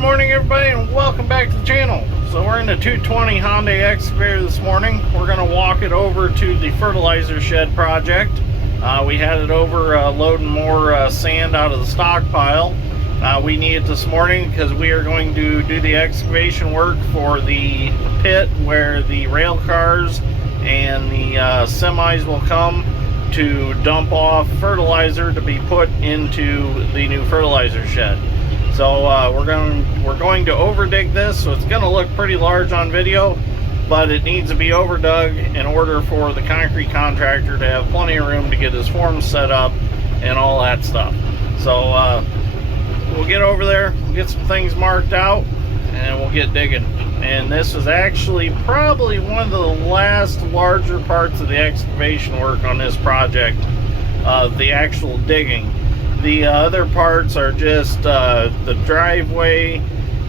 Good morning, everybody, and welcome back to the channel. So we're in the 220 Hyundai excavator this morning. We're going to walk it over to the fertilizer shed project. We had it over loading more sand out of the stockpile. We need it this morning because we are going to do the excavation work for the pit where the rail cars and the semis will come to dump off fertilizer to be put into the new fertilizer shed. So we're going to overdig this, so it's going to look pretty large on video, but it needs to be overdug in order for the concrete contractor to have plenty of room to get his forms set up and all that stuff. So we'll get over there, we'll get some things marked out, and we'll get digging. And this is actually probably one of the last larger parts of the excavation work on this project, the actual digging. The other parts are just the driveway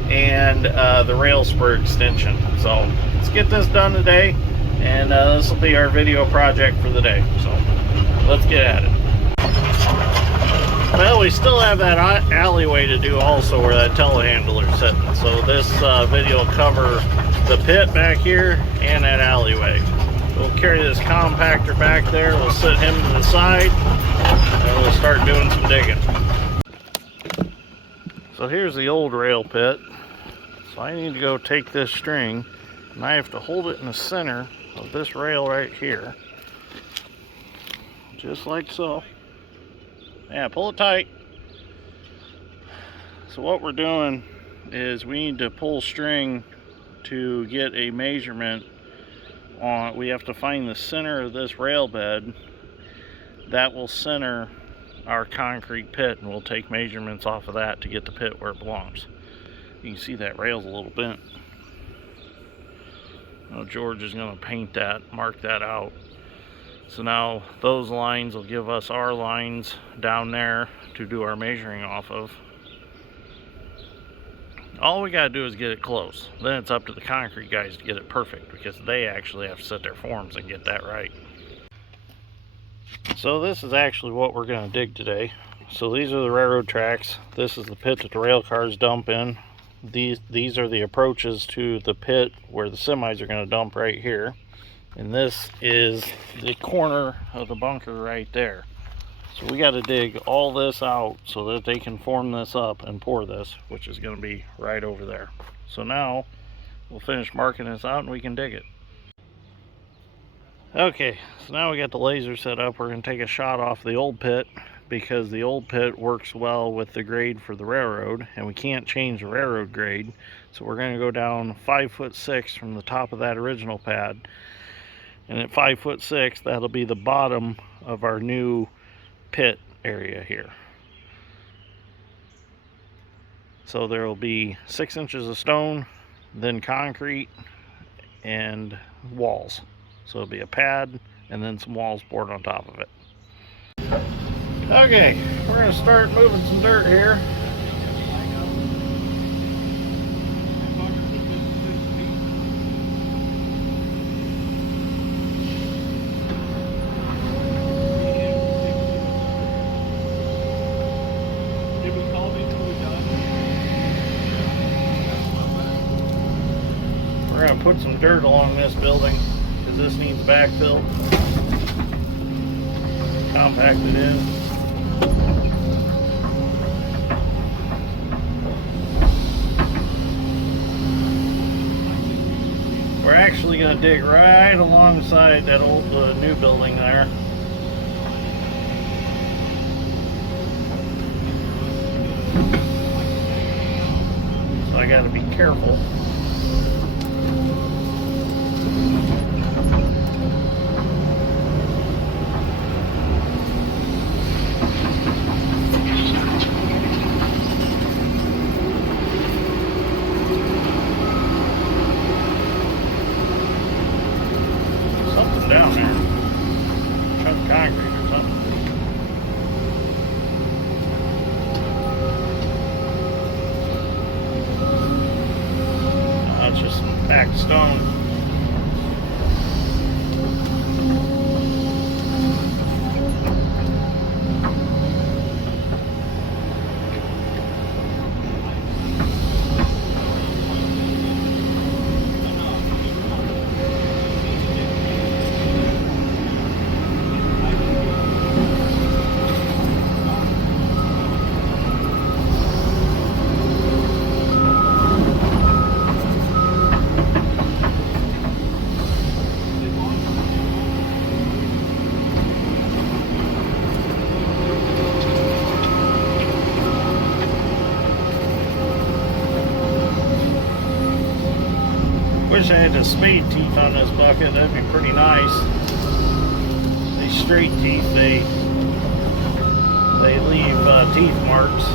and the rail spur extension. So let's get this done today, and this will be our video project for the day. So let's get at it. Well, we still have that alleyway to do also, where that telehandler is sitting. So this video will cover the pit back here and that alleyway. We'll carry this compactor back there, we'll sit him to the side, and we'll start doing some digging. So here's the old rail pit. So I need to go take this string, and I have to hold it in the center of this rail right here. Just like so. Yeah, pull it tight. So what we're doing is we need to pull string to get a measurement on. We have to find the center of this rail bed that will center our concrete pit, and we'll take measurements off of that to get the pit where it belongs. You can see that rail's a little bent. Now George is going to paint that, mark that out. So now those lines will give us our lines down there to do our measuring off of. All we got to do is get it close. Then it's up to the concrete guys to get it perfect, because they actually have to set their forms and get that right. So this is actually what we're going to dig today. So these are the railroad tracks. This is the pit that the rail cars dump in. These are the approaches to the pit where the semis are going to dump right here. And this is the corner of the bunker right there. So we got to dig all this out so that they can form this up and pour this, which is going to be right over there. So now we'll finish marking this out and we can dig it. Okay, so now we got the laser set up. We're going to take a shot off the old pit, because the old pit works well with the grade for the railroad, and we can't change the railroad grade. So we're going to go down 5'6" from the top of that original pad. And at 5'6", that'll be the bottom of our new pit area here. So there will be 6 inches of stone, then concrete, and walls. So it'll be a pad and then some walls poured on top of it. Okay, we're going to start moving some dirt here. We're going to put some dirt along this building, because this needs backfilled, compacted in. We're actually going to dig right alongside that old new building there. So I got to be careful. Down there, chunk of concrete or something. That's just some packed stone. wish I had a spade teeth on this bucket. That'd be pretty nice. These straight teeth, they leave teeth marks.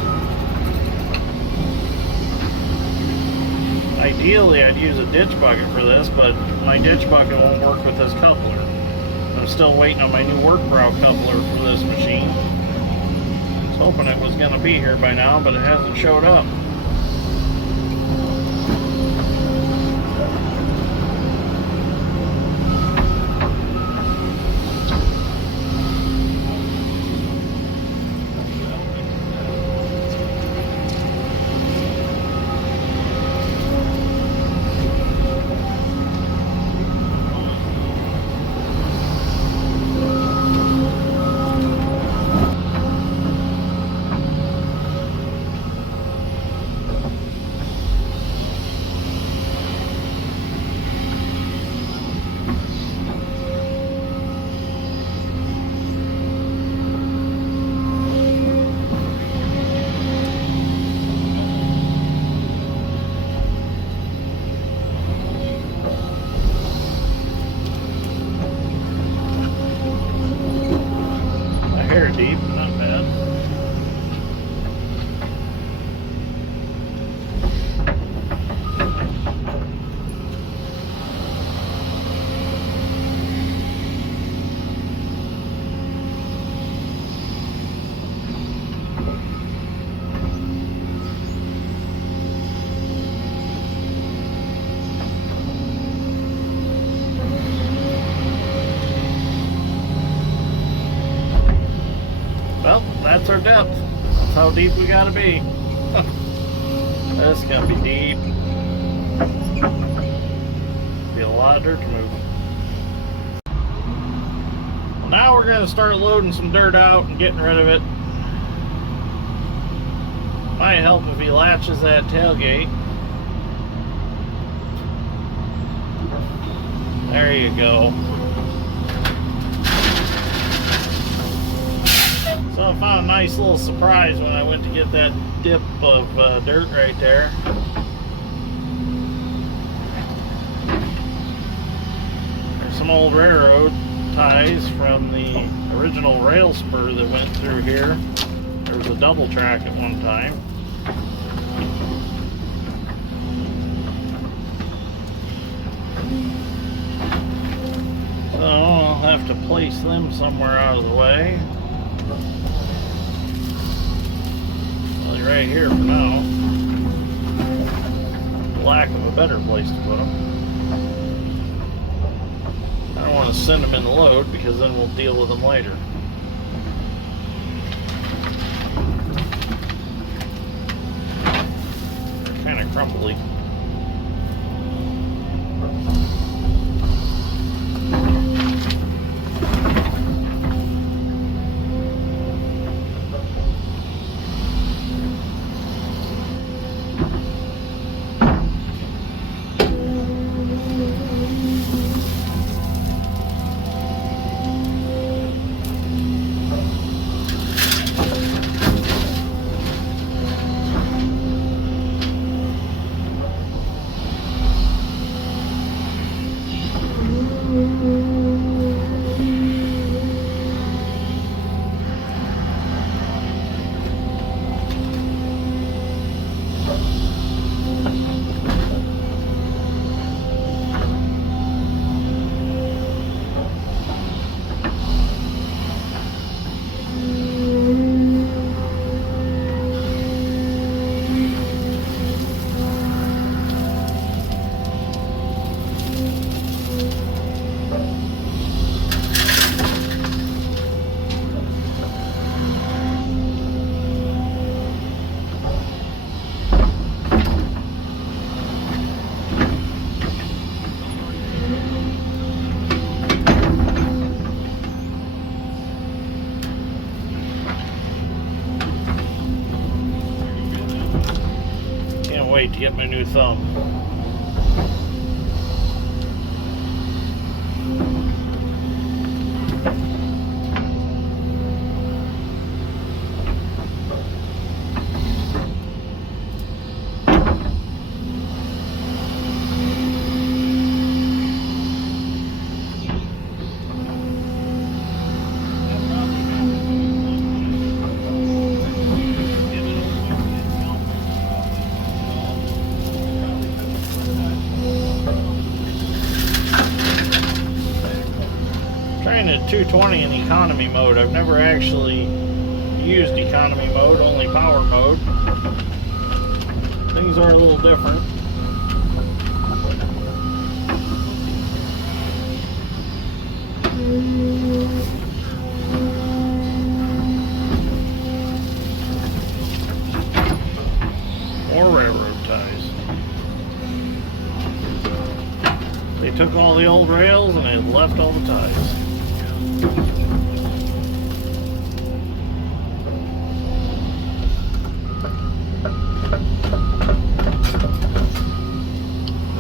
Ideally, I'd use a ditch bucket for this, but my ditch bucket won't work with this coupler. I'm still waiting on my new work brow coupler for this machine. I was hoping it was going to be here by now, but it hasn't showed up. Deep, not bad. Well, that's our depth. That's how deep we gotta be. That's gonna be deep. Be a lot of dirt to move. Well, now we're gonna start loading some dirt out and getting rid of it. Might help if he latches that tailgate. There you go. So I found a nice little surprise when I went to get that dip of dirt right there. There's some old railroad ties from the original rail spur that went through here. There was a double track at one time. So I'll have to place them somewhere out of the way. Right here for now. Lack of a better place to put them. I don't want to send them in the load because then we'll deal with them later. They're kind of crumbly. Wait to get my new thumb. 220 in economy mode. I've never actually used economy mode, only power mode. Things are a little different. More railroad ties. They took all the old rails and they left all the ties.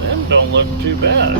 Them don't look too bad.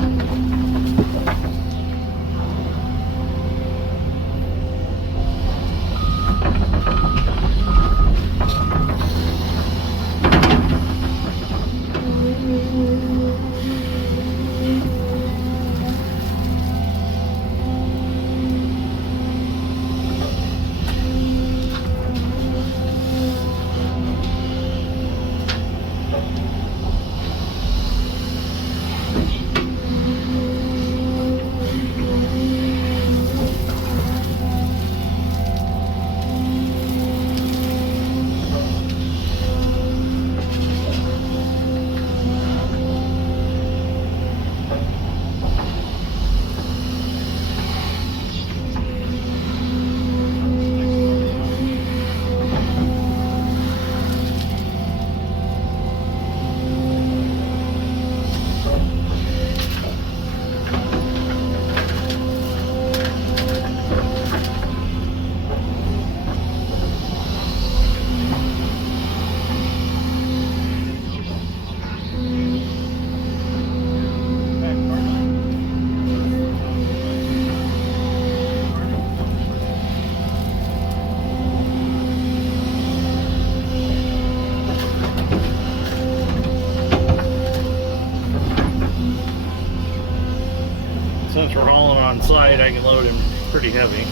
Since we're hauling on site, I can load him pretty heavy.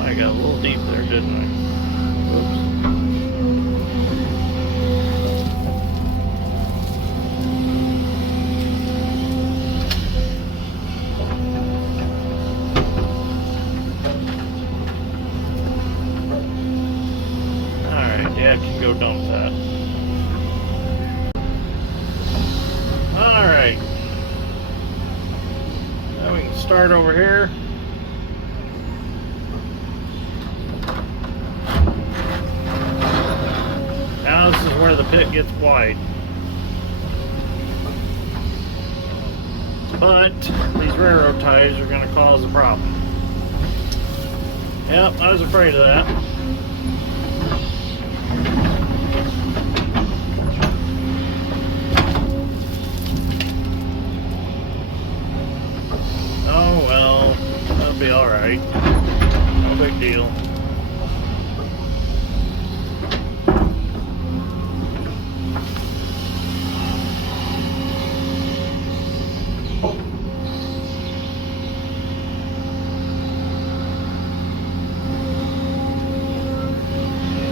I got a little deep there, didn't I? Whoops. Alright, Dad can go dump that. Alright, now we can start over here. Now this is where the pit gets wide. But these railroad ties are going to cause a problem. Yep, I was afraid of that. Be all right. No big deal.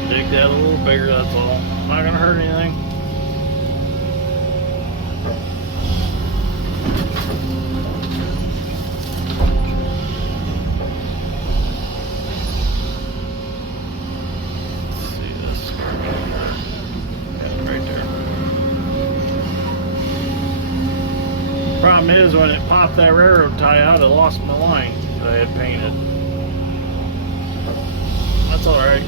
Dig that a little bigger, that's all. Not gonna hurt anything. Problem is, when it popped that railroad tie out, I lost my line that I had painted. That's alright.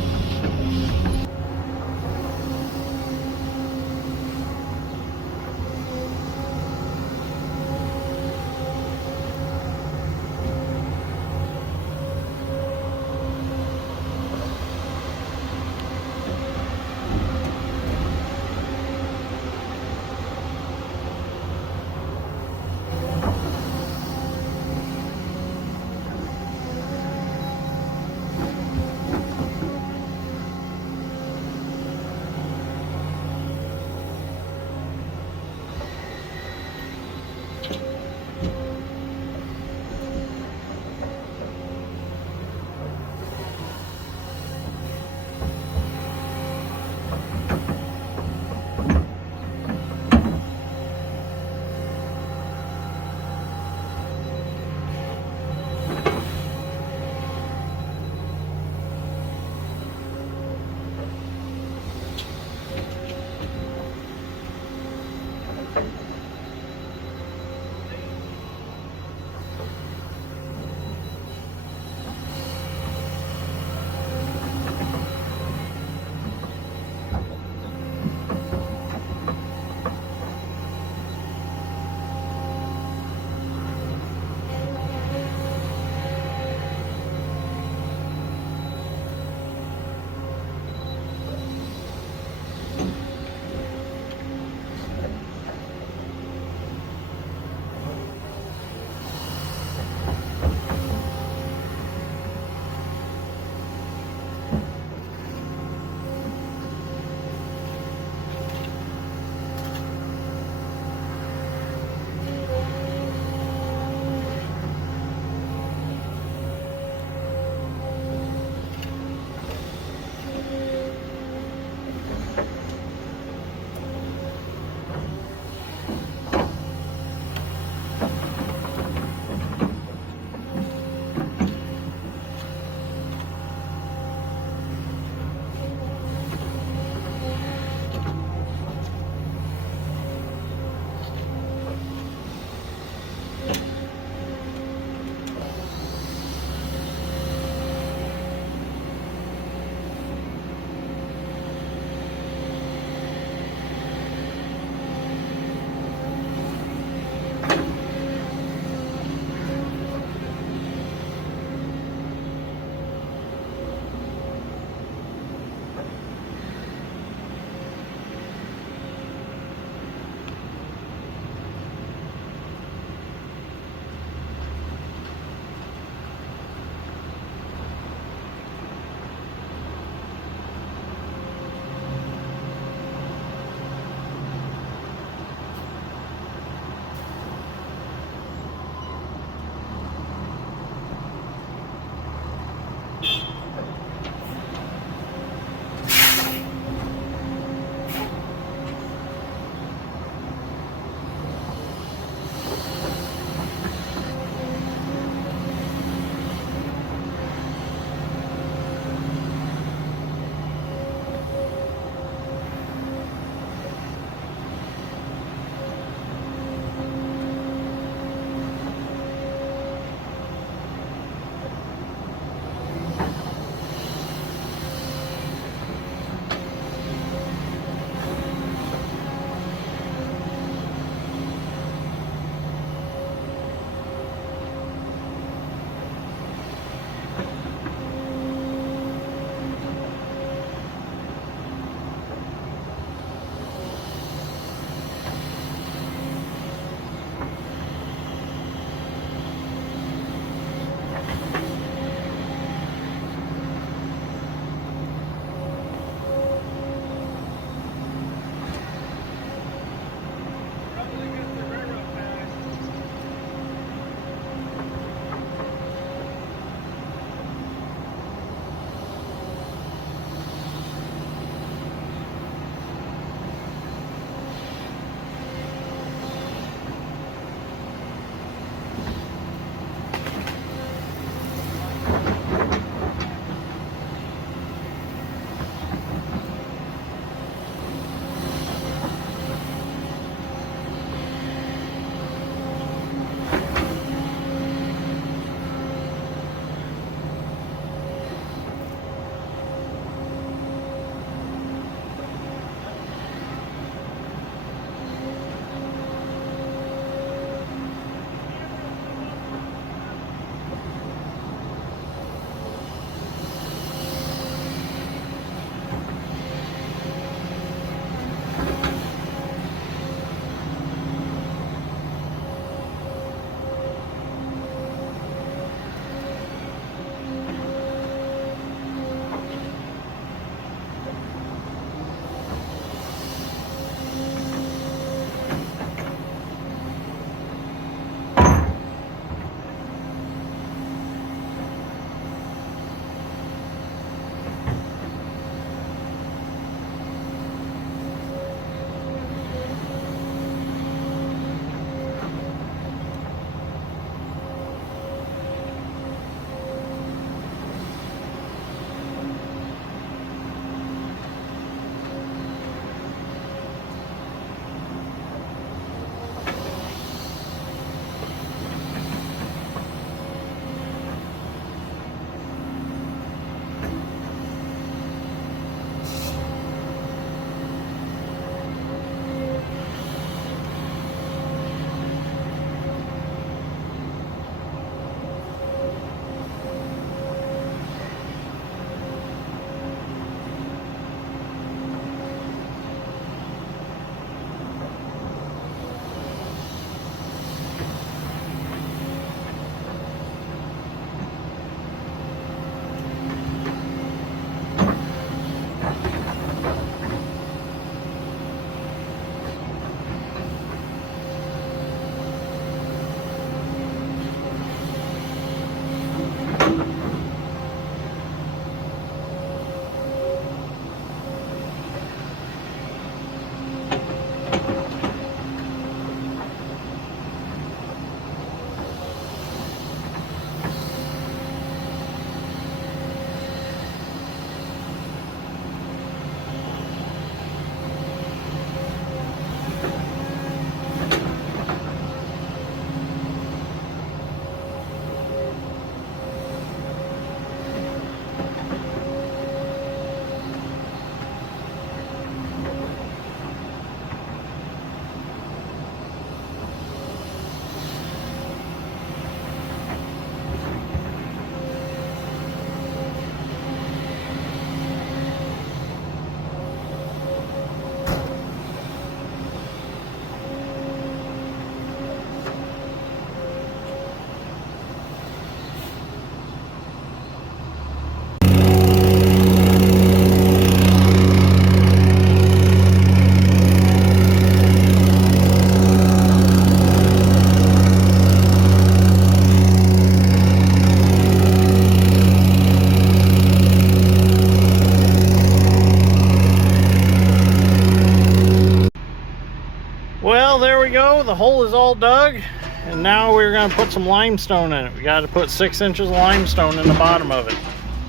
we go. The hole is all dug, and now we're going to put some limestone in it. We got to put 6 inches of limestone in the bottom of it.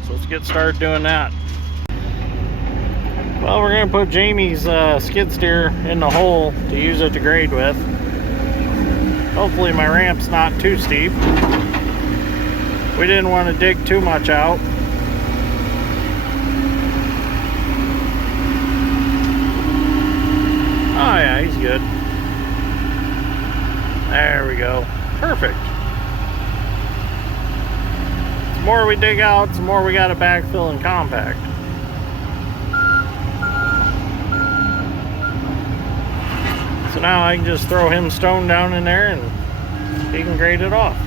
So let's get started doing that. Well, we're going to put Jamie's skid steer in the hole to use it to grade with. Hopefully my ramp's not too steep. We didn't want to dig too much out. Oh yeah, he's good. There we go. Perfect. The more we dig out, the more we got to backfill and compact. So now I can just throw him stone down in there and he can grade it off.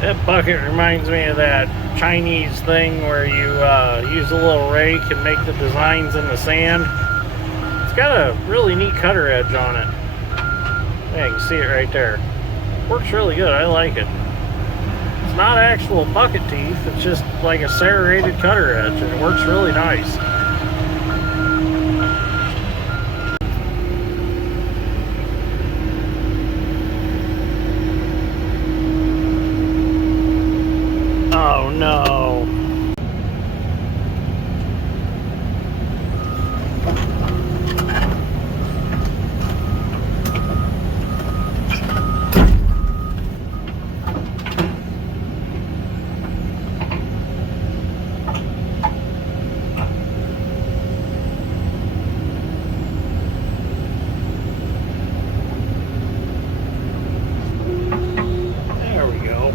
That bucket reminds me of that Chinese thing where you use a little rake and make the designs in the sand. It's got a really neat cutter edge on it. Yeah, you can see it right there. Works really good. I like it. It's not actual bucket teeth. It's just like a serrated cutter edge, and it works really nice. Oh no. There we go.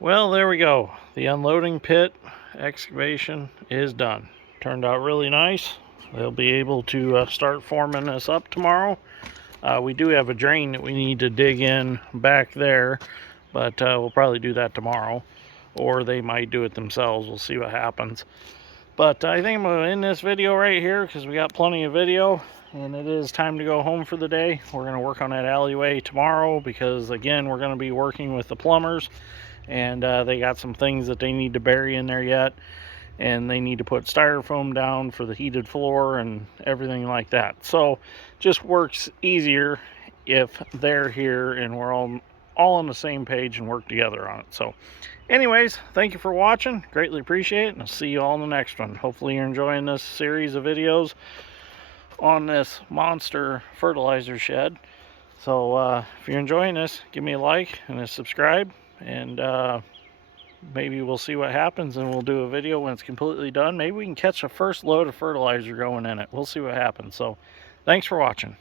Well, there we go. The unloading pit excavation is done. Turned out really nice. They'll be able to start forming this up tomorrow. We do have a drain that we need to dig in back there, but we'll probably do that tomorrow, or they might do it themselves. We'll see what happens. But I think I'm going to end this video right here because we got plenty of video, and it is time to go home for the day. We're going to work on that alleyway tomorrow because, again, we're going to be working with the plumbers, and they got some things that they need to bury in there yet, and they need to put styrofoam down for the heated floor and everything like that. So just works easier if they're here and we're all on the same page and work together on it. So anyways, thank you for watching. Greatly appreciate it, and I'll see you all in the next one. Hopefully you're enjoying this series of videos on this monster fertilizer shed. So if you're enjoying this, give me a like and a subscribe, and maybe we'll see what happens, and we'll do a video when it's completely done. Maybe we can catch a first load of fertilizer going in it. We'll see what happens. So thanks for watching.